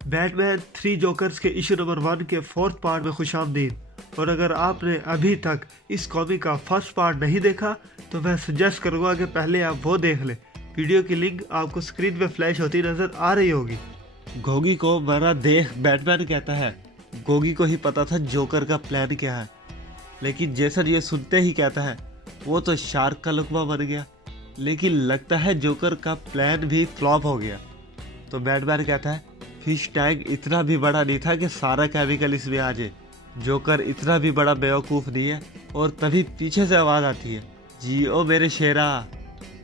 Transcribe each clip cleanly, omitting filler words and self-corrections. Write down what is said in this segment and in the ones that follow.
Batman 3 jokers के issue number 1 के 4th part में खुशामदीद। और अगर आपने अभी तक इस कॉमिक का फर्स्ट पार्ट नहीं देखा तो मैं सजेस्ट करूंगा कि पहले आप वो देख लें। वीडियो की लिंक आपको स्क्रीन पे फ्लैश होती नजर आ रही होगी। गोगी को मरा देख बैटमैन कहता है गोगी को ही पता था जोकर का प्लान क्या है, लेकिन जेसन ये सुनते ही कहता है वो तो शार्क का लुकमा बन गया, लेकिन लगता है जोकर का प्लान भी फ्लॉप हो गया। तो बैटमैन कहता है फिश टैंक इतना भी बड़ा नहीं था कि सारा केमिकल इसमें आ जाए। जोकर इतना भी बड़ा बेवकूफ़ नहीं है। और तभी पीछे से आवाज़ आती है जियो मेरे शेरा।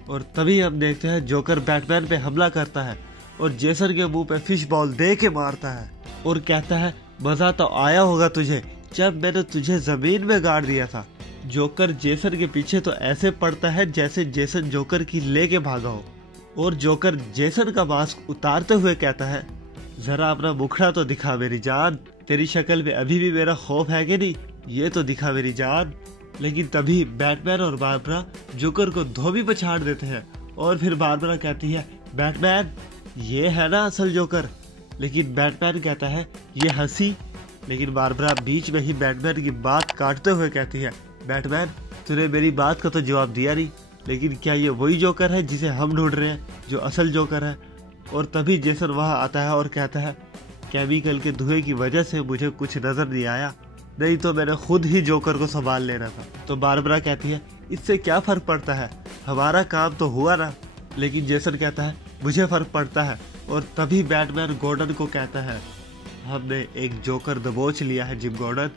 और तभी हम देखते हैं जोकर बैटमैन पे हमला करता है और जेसन के मुंह पे फिश बॉल दे के मारता है और कहता है मज़ा तो आया होगा तुझे जब मैंने तुझे ज़मीन में गाड़ दिया था। जोकर जेसन के पीछे तो ऐसे पड़ता है जैसे जेसन जोकर की लेके भागा हो। और जोकर जेसन का मास्क उतारते हुए कहता है जरा अपना मुखड़ा तो दिखा मेरी जान, तेरी शक्ल में अभी भी मेरा खौफ है कि नहीं, ये तो दिखा मेरी जान। लेकिन तभी बैटमैन और बारबरा जोकर को धोबी पछाड़ देते हैं और फिर बारबरा कहती है बैटमैन ये है ना असल जोकर। लेकिन बैटमैन कहता है ये हंसी। लेकिन बारबरा बीच में ही बैटमैन की बात काटते हुए कहती है बैटमैन तूने मेरी बात का तो जवाब दिया नहीं, लेकिन क्या ये वही जोकर है जिसे हम ढूंढ रहे हैं जो असल जोकर है। और तभी जेसन वहां आता है और कहता है केमिकल के धुएं की वजह से मुझे कुछ नजर नहीं आया, नहीं तो मैंने खुद ही जोकर को संभाल लेना था। तो बारबरा कहती है इससे क्या फर्क पड़ता है, हमारा काम तो हुआ ना। लेकिन जेसन कहता है मुझे फर्क पड़ता है। और तभी बैटमैन गॉर्डन को कहता है हमने एक जोकर दबोच लिया है जिम गॉर्डन,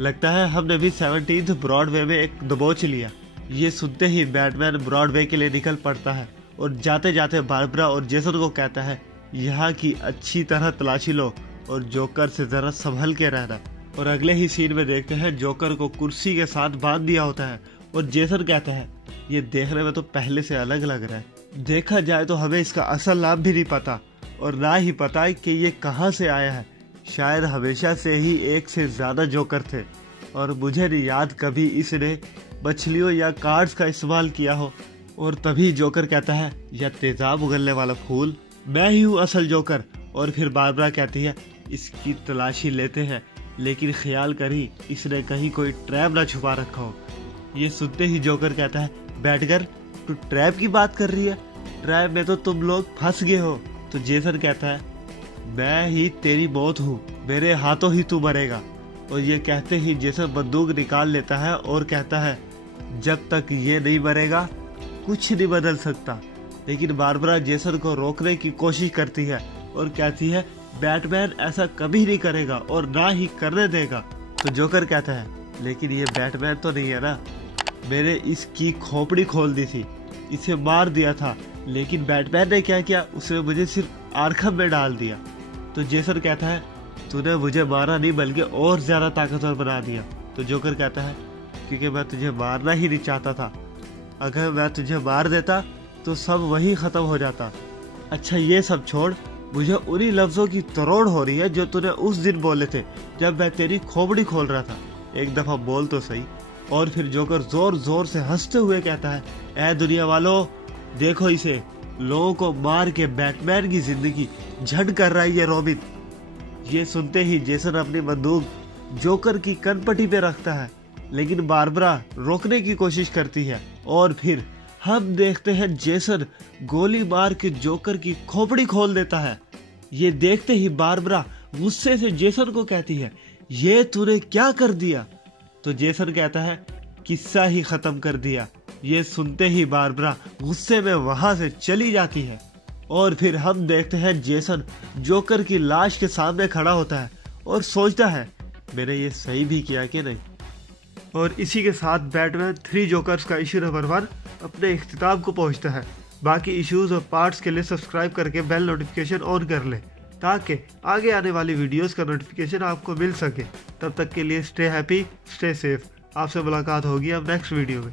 लगता है हमने भी 17th ब्रॉडवे में एक दबोच लिया। ये सुनते ही बैटमैन ब्रॉडवे के लिए निकल पड़ता है और जाते जाते बारबरा और जेसन को कहता है यहाँ की अच्छी तरह तलाशी लो और जोकर से जरा संभल के रहना। और अगले ही सीन में देखते हैं जोकर को कुर्सी के साथ बांध दिया होता है और जेसन कहता है ये देखने में तो पहले से अलग लग रहा है, देखा जाए तो हमें इसका असल नाम भी नहीं पता और ना ही पता है कि ये कहाँ से आया है। शायद हमेशा से ही एक से ज्यादा जोकर थे और मुझे नहीं याद कभी इसने मछलियों या कार्ड्स का इस्तेमाल किया हो। और तभी जोकर कहता है यह तेजाब उगलने वाला फूल, मैं ही हूँ असल जोकर। और फिर बारबरा कहती है इसकी तलाशी लेते हैं, लेकिन ख्याल करी इसने कहीं कोई ट्रैप ना छुपा रखा हो। ये सुनते ही जोकर कहता है बैटगर तू ट्रैप की बात कर रही है, ट्रैप में तो तुम लोग फंस गए हो। तो जेसन कहता है मैं ही तेरी मौत हूँ, मेरे हाथों ही तू मरेगा। और ये कहते ही जेसन बंदूक निकाल लेता है और कहता है जब तक ये नहीं मरेगा कुछ नहीं बदल सकता। लेकिन बारबरा जेसन को रोकने की कोशिश करती है और कहती है बैटमैन ऐसा कभी नहीं करेगा और ना ही करने देगा। तो जोकर कहता है लेकिन ये बैटमैन तो नहीं है ना, मैंने इसकी खोपड़ी खोल दी थी, इसे मार दिया था, लेकिन बैटमैन ने क्या किया, उसने मुझे सिर्फ आर्खम में डाल दिया। तो जेसन कहता है तूने मुझे मारा नहीं बल्कि और ज्यादा ताकतवर बना दिया। तो जोकर कहता है क्योंकि मैं तुझे मारना ही नहीं चाहता था, अगर मैं तुझे मार देता तो सब वही खत्म हो जाता। अच्छा ये सब छोड़, मुझे उन्हीं लफ्जों की तरोड़ हो रही है जो तूने उस दिन बोले थे जब मैं तेरी खोपड़ी खोल रहा था, एक दफा बोल तो सही। और फिर जोकर जोर जोर से हंसते हुए कहता है ऐ दुनिया वालों देखो इसे, लोगों को मार के बैटमैन की जिंदगी झंड कर रहा है ये रॉबिन। ये सुनते ही जेसन अपनी बंदूक जोकर की कनपट्टी पे रखता है, लेकिन बारबरा रोकने की कोशिश करती है। और फिर हम देखते हैं जेसन गोली मार के जोकर की खोपड़ी खोल देता है। ये देखते ही बारबरा गुस्से से जेसन को कहती है ये तूने क्या कर दिया। तो जेसन कहता है किस्सा ही खत्म कर दिया। ये सुनते ही बारबरा गुस्से में वहां से चली जाती है। और फिर हम देखते हैं जेसन जोकर की लाश के सामने खड़ा होता है और सोचता है मैंने ये सही भी किया कि नहीं। और इसी के साथ बैटमैन 3 जोकर्स का इशू नंबर 1 अपने इख्तिताम को पहुंचता है। बाकी इश्यूज और पार्ट्स के लिए सब्सक्राइब करके बेल नोटिफिकेशन ऑन कर लें ताकि आगे आने वाली वीडियोस का नोटिफिकेशन आपको मिल सके। तब तक के लिए स्टे हैप्पी, स्टे सेफ। आपसे मुलाकात होगी अब नेक्स्ट वीडियो में।